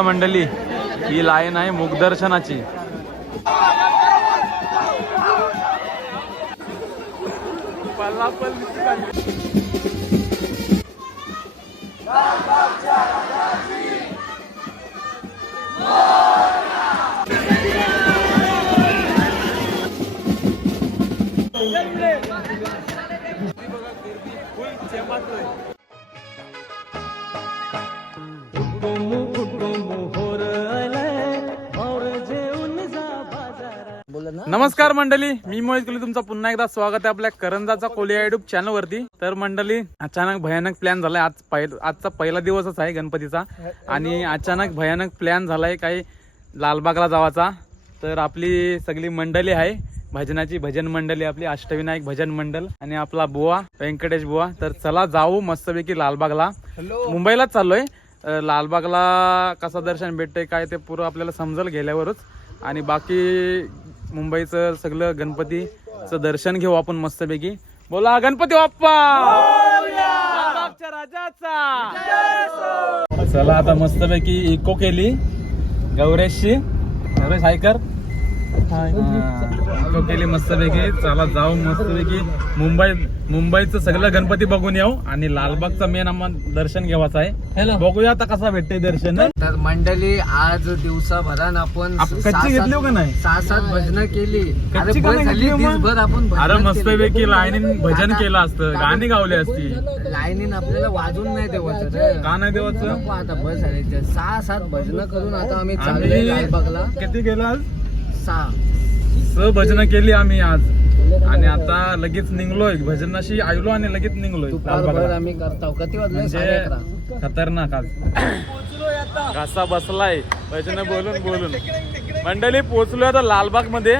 मंडळी ही लाईन आहे मुखदर्शनाची नमस्कार मंडळी मी मोहित कोहली तुमचं पुन्हा एकदा स्वागत आहे आपल्या करंजाचा कोलिया युट्यूब चॅनल वरती. तर मंडळी अचानक भयानक प्लॅन झालाय. आज पहिल आजचा पहिला दिवसच आहे गणपतीचा. आणि अचानक भयानक प्लॅन झालाय काही लालबागला जावाचा. तर आपली सगळी मंडळी आहे. भजनाची भजन मंडळी आपली अष्टविनायक भजन मंडळ आणि आपला बुवा व्यंकटेश बुवा. तर चला जाऊ मस्तपैकी लालबागला. मुंबईलाच चाललोय. लालबागला कसं दर्शन भेटतंय काय ते पुरं आपल्याला समजल गेल्यावरच. आणि बाकी मुंबईचं सगळं गणपतीचं दर्शन घेऊ आपण मस्तपैकी. बोला गणपती बाप्पा! राजाचा! चला आता मस्तपैकी इको केली. गौरेशची. गौरेश हायकर इको केली मस्तपैकी चला जाऊ मस्तपैकी. मुंबई मुंबईचं सगळं गणपती बघून येऊ आणि लालबागचं मेन आम्हाला दर्शन घेवायचं आहे. बघूया आता कसा भेटते दर्शन. तर मंडळी आज दिवसाभरान आपण कच्ची घेतली हो का नाही? सहा सात भजन केली. कच्ची का नाही घेतली हो? दिवसभर आपण अरे. मस्तपैकी लाईनीन भजन केलं असतं. गाणी गावली असती. लाईनीन आपल्याला वाजून नाही देवाचं. का नाही देवाचं? आता बस सहा सात भजन करून आता आम्ही चाललोय लालबागला. किती गेलो आज सहा स भजन केली आम्ही आज. आणि आता लगेच निघलोय. भजनाशी आयलो आणि लगेच निघलोय. आम्ही करतो किती वाजले? म्हणजे खतरनाक आज. घासा बसलाय. भजन बोलून बोलून. मंडळी पोहोचलोय आता लालबागमध्ये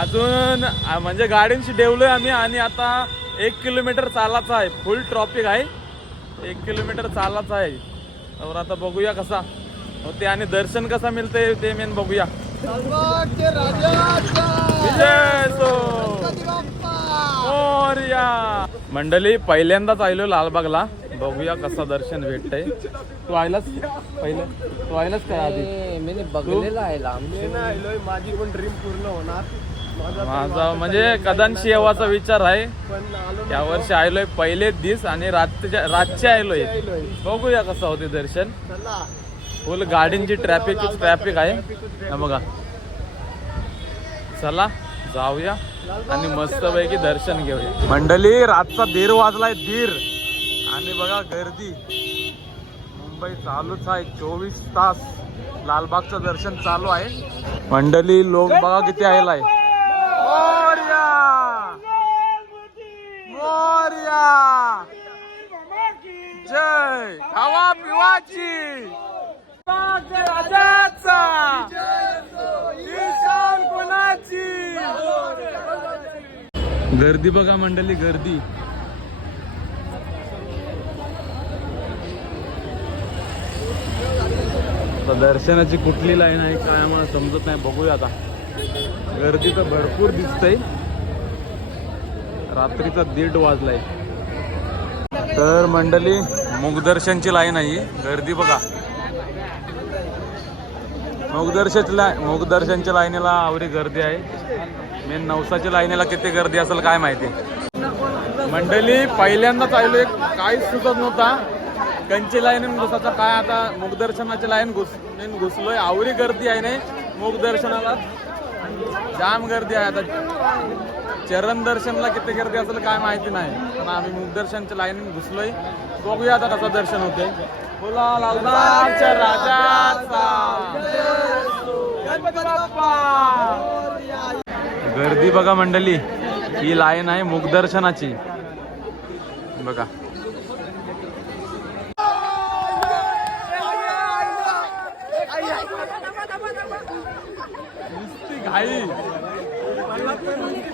अजून म्हणजे गाडींशी डेवलोय आम्ही आणि आता एक किलोमीटर चालायचं आहे. फुल ट्रॉफिक आहे. एक किलोमीटर चालायचं आहे. तर आता बघूया कसा होते आणि दर्शन कसं मिळते ते मेन बघूया. मंडळी पहिल्यांदाच आलो लालबागला. बघूया कसा दर्शन भेटतंय. तू आयलाच पहिलं? तू आयलाच काय आधी? मी बघलेला आहे माझी पण ड्रीम पूर्ण होणार. माझा म्हणजे कदांशी येवाचा विचार आहे. या वर्षी आलोय पहिले दिस आणि रात्रीच्या रातचे आलोय बघूया कसं होते दर्शन. फुल गाडींची ट्रॅफिक ट्रॅफिक आहे. बघा. चला जाऊया आणि मस्तपैकी दर्शन घेऊया. मंडळी रातचा दीर वाजलाय दीर आणि बघा गर्दी. मुंबई चालूच आहे चोवीस तास लालबागचं दर्शन चालू आहे. मंडळी लोक बघा किती आहे मोरया! जय! खावा पिवाची! गर्दी बघा मंडळी गर्दी. दर्शनाची कुठली लाईन आहे काय आम्हाला समजत नाही बघूया आता. गर्दी तर भरपूर दिसतंय. रात्रीचा दीड वाजलाय. तर मंडळी मुखदर्शनची लाईन आहे गर्दी बघा. मुखदर्शनची लाईन लाईनीला आवरी गर्दी आहे. मेन नवसाच्या लाईनीला किती गर्दी असेल काय माहिती? मंडळी पहिल्यांदाच आलो एक काहीच सुचत नव्हता. कंची लाईन घुसाचा काय आता मुखदर्शनाची लाईन घुस मेन घुसलोय. आवरी गर्दी आहे नाही मुखदर्शनाला जाम गर्दी आहे. आता चरण दर्शनला किती गर्दी असेल काय माहिती नाही. पण आम्ही मुखदर्शनच्या लाईनीत घुसलोय. बघूया आता कसं दर्शन होते बोला लालबागच्या राजाचा. गर्दी बघा मंडळी. ही लाईन आहे मुखदर्शनाची बघा. gai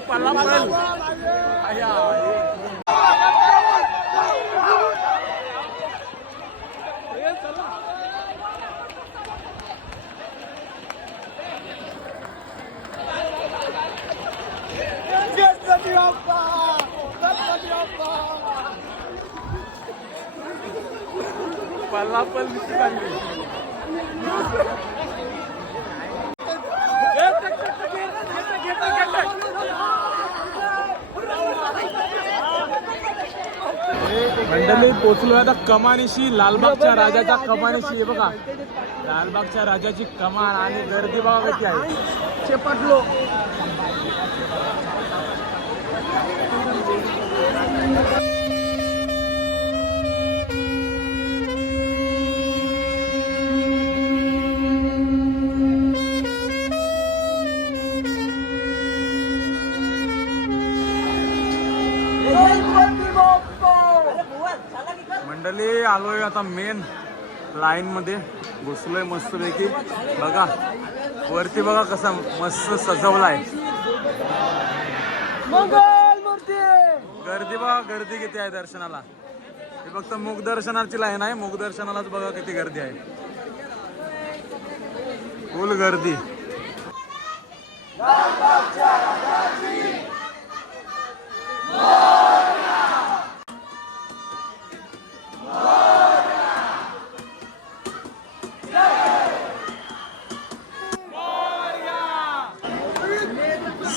palapal aya Palapal di sini. मंडळी पोचलो आता कमानीशी लालबागच्या राजाच्या कमानीशी बघा. लालबागच्या राजाची कमान आणि गर्दी बघा कशी आहे. शेपटलो. मंडळी आलोय आता मेन लाईन मध्ये. घुसलोय मस्त पैकी बघा वरती बघा कसा मस्त सजवलाय. गर्दी बघा गर्दी किती आहे दर्शनाला. हे फक्त मुख दर्शनाची लाईन आहे. मुख दर्शनालाच बघा किती गर्दी आहे. फुल गर्दी.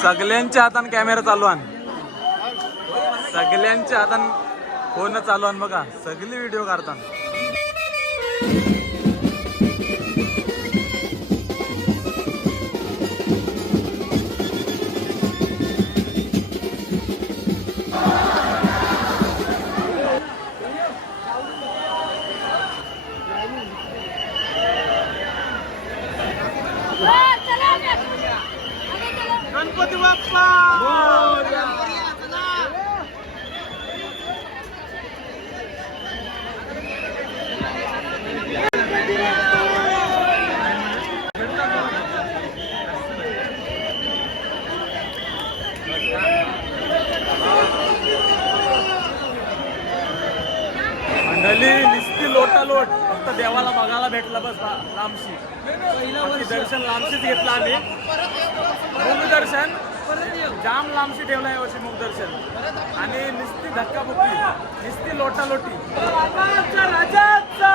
सगळ्यांच्या हातान कॅमेरा चालू आण. सगळ्यांच्या हातान फोन चालू आण बघा. सगळी व्हिडिओ काढतात गणपती बाप्पा मंडळी लोटा लोट फक्त देवाला बघायला भेटला बस लांबशी दर्शन लांबशीच घेतलं आम्ही. मुख दर्शन जाम लांबशी ठेवला आहे वर्षी मुख दर्शन आणि निस्ती धक्का बुक्की निस्ती लोटा लोटी राजाचा!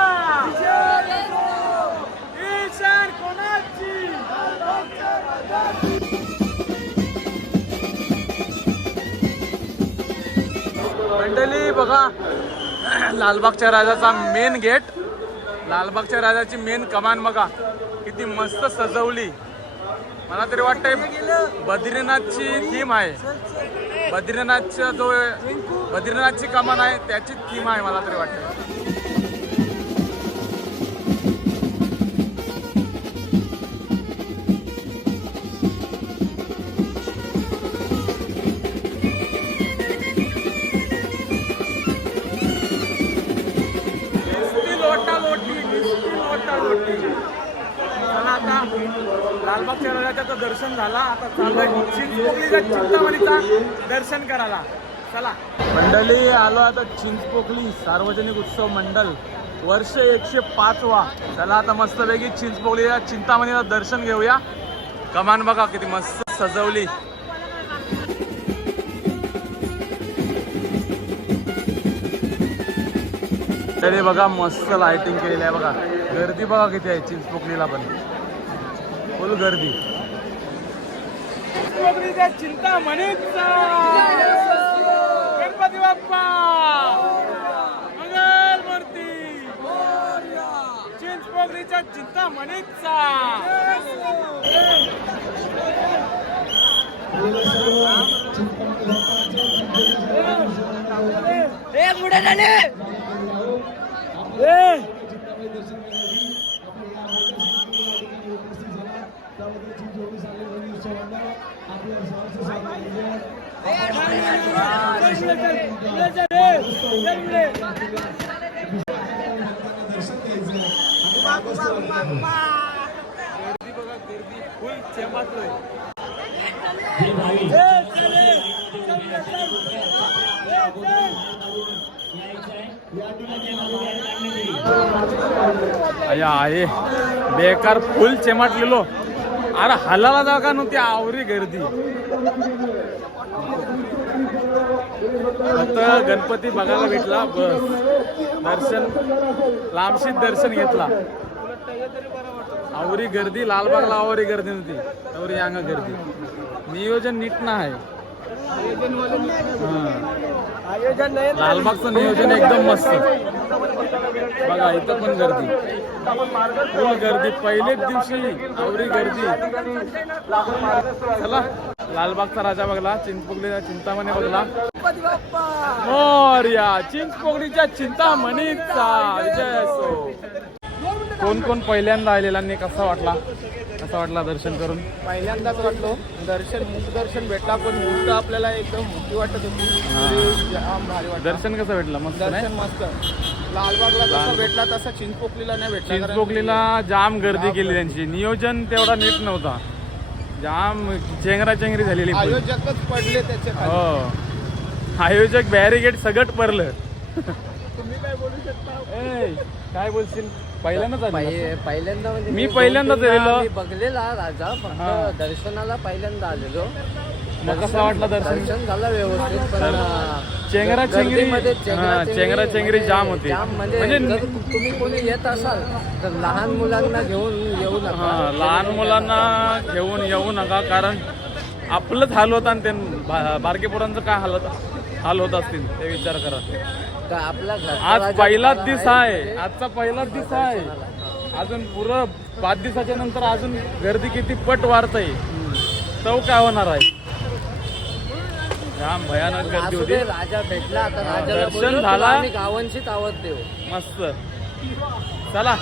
ईशान कोणाची? मंडळी बघा लालबागच्या राजाचा मेन गेट लालबागच्या राजाची मेन कमान बघा. किती मस्त सजवली. मला तरी वाटतंय बद्रीनाथची थीम आहे. बद्रीनाथचा जो बद्रीनाथची कमान आहे त्याची थीम आहे मला तरी वाटतं आता लालबागच्या राजाचं दर्शन झाला. आता चाललंय चिंचपोकलीचा चिंतामणीचा दर्शन करायला. चला. मंडळी आलो आता चिंचपोकली सार्वजनिक उत्सव मंडळ वर्ष एकशे पाच वा. चला आता मस्तपैकी चिंचपोकलीच्या चिंतामणीला दर्शन घेऊया. कमान बघा किती मस्त सजवली. तरी बघा मस्त लाइटिंग केलेली आहे बघा. गर्दी बघा किती आहे चिंचपोकलीला पण. फुल गर्दी. चिंता गणपती बाप्पा. मंगल मूर्ती चिंचपोकलीच्या चिंता गर्दी बघा गर्दी फुल चेंबातलोय अया आहे बेकार फुल चेमाटलेलो. अरे हलाला जागा नव्हती आवरी गर्दी. फक्त गणपती बघायला भेटला बस. दर्शन लांबशीत दर्शन घेतला. आवरी गर्दी लालबागला आवरी गर्दी नव्हती. आवरी अंग गर्दी. नियोजन नीट ना आहे लालबागचं नियोजन एकदम मस्त. बघा इथं पण गर्दी. फुल गर्दी. पहिलेच दिवशी आवरी गर्दी. चला लालबागचा राजा बघला चिंचपोकलीचा चिंतामणी बघला. मोर्या चिंचपोगलीच्या चिंतामणीचा. विजय असो कोण कोण पहिल्यांदा आलेल्यांनी कसा वाटला? कसा वाटला दर्शन करून? पहिल्यांदाच वाटलो. दर्शन मुख दर्शन भेटला पण मूर्त आपल्याला एकदम मोठी वाटत होती. जाम भारी वाटलं. दर्शन कसं भेटलं? मस्त नाही? दर्शन मस्त. लालबागला जसा भेटला तसा चिंचपोकलीला नाही भेटला. कारण चिंचपोकलीला जाम गर्दी केली त्यांची. नियोजन तेवढा नीट नव्हता. जाम चेंगरा चेंगरी झालेली full. आयोजकच पडले त्याचे खाली. हो. आयोजक बॅरिगेट सगट परलं. तुम्ही काय बोलू शकता? ए, काय बोलशील? पहिल्यांदाच आली का? पहि- पहिल्यांदा म्हणजे मी पहिल्यांदाच तीनदा आलेलो. मी बघलेला राजा हा. फक्त दर्शनाला पहिल्यांदा आलेलो मग कसं वाटलं दर्शन दर्शन झालं व्यवस्थित पण अं, चेंगरा चेंगरी गर्दीमध्ये हा, चेंगरा चेंगरी जाम होती जाम म्हणजे म्हणजे जर तुम्ही कोणी येत असाल तर लहान मुलांना घेऊन येऊ नका हा लहान मुलांना घेऊन येऊ नका कारण आपलंच हाल होता आणि ते बा- बारके पोरांचं काय हालत हाल होत असतील ते विचार करा आज पहिलाच दिवस आहे? आजचा पहिलाच दिवस आहे. अजून पुरं पाच दिवसाच्या नंतर अजून गर्दी किती पट वाढतंय. तो काय होणार आहे? जाम भयानक गर्दी होती. दे, राजा भेटला आता राजाला दर्शन झाला. गावांशीच आवड देऊ. मस्त. चला.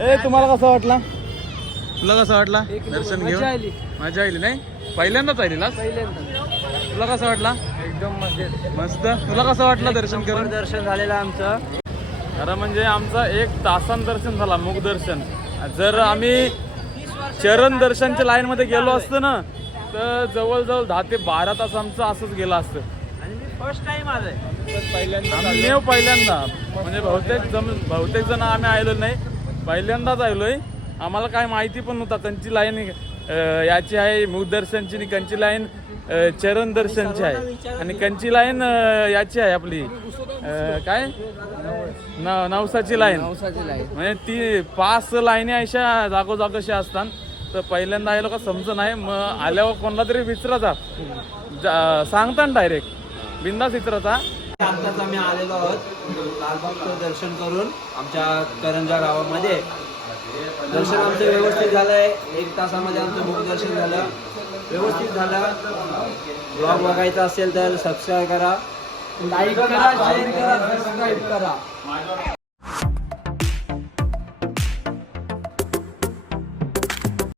ए तुम्हाला कसं वाटला? तुला कसं वाटला? दर्शन घेऊन? मजा आली नाही? पहिल्यांदाच आली ना पहिल्यांदा तुला कसं वाटला? एकदम मजेत मस्त? तुला कसं वाटलं दर्शन करून? दर्शन झालेलं आमचं. खरं म्हणजे आमचं एक तासान दर्शन झाला मुख दर्शन. जर आम्ही चरण दर्शनच्या लाईन मध्ये गेलो असतो ना तर जवळजवळ दहा ते बारा तास आमचं असंच गेलं असतं. फर्स्ट टाइम आलंय. पहिल्यांदा पहिल्यांदा. म्हणजे बहुतेक जम बहुतेक जण आम्ही आलो नाही. पहिल्यांदाच आलोय. आम्हाला काय माहिती पण नव्हता कंची लाईन याची आहे मुख दर्शनची आणि कंची लाईन चरण दर्शनची आहे. आणि कंची लाईन याची आहे आपली. काय? न नवसाची लाईन. म्हणजे ती पाच लाईनी अशा जागोजागोशी असतात. तर पहिल्यांदा आलो का समज नाही. मग आल्यावर कोणाला तरी विचारायचा. सांगता ना डायरेक्ट बिंदास विचारायचा. आत्ताच आम्ही आलेलो आहोत. लालबागचं दर्शन करून आमच्या करंजा गावामध्ये. दर्शन आमचं व्यवस्थित झालंय. एक तासामध्ये आमचं मुख दर्शन झालं. व्यवस्थित झालं. ब्लॉग बघायचा असेल तर सबस्क्राईब करा. लाईक करा शेअर करा सबस्क्राईब करा.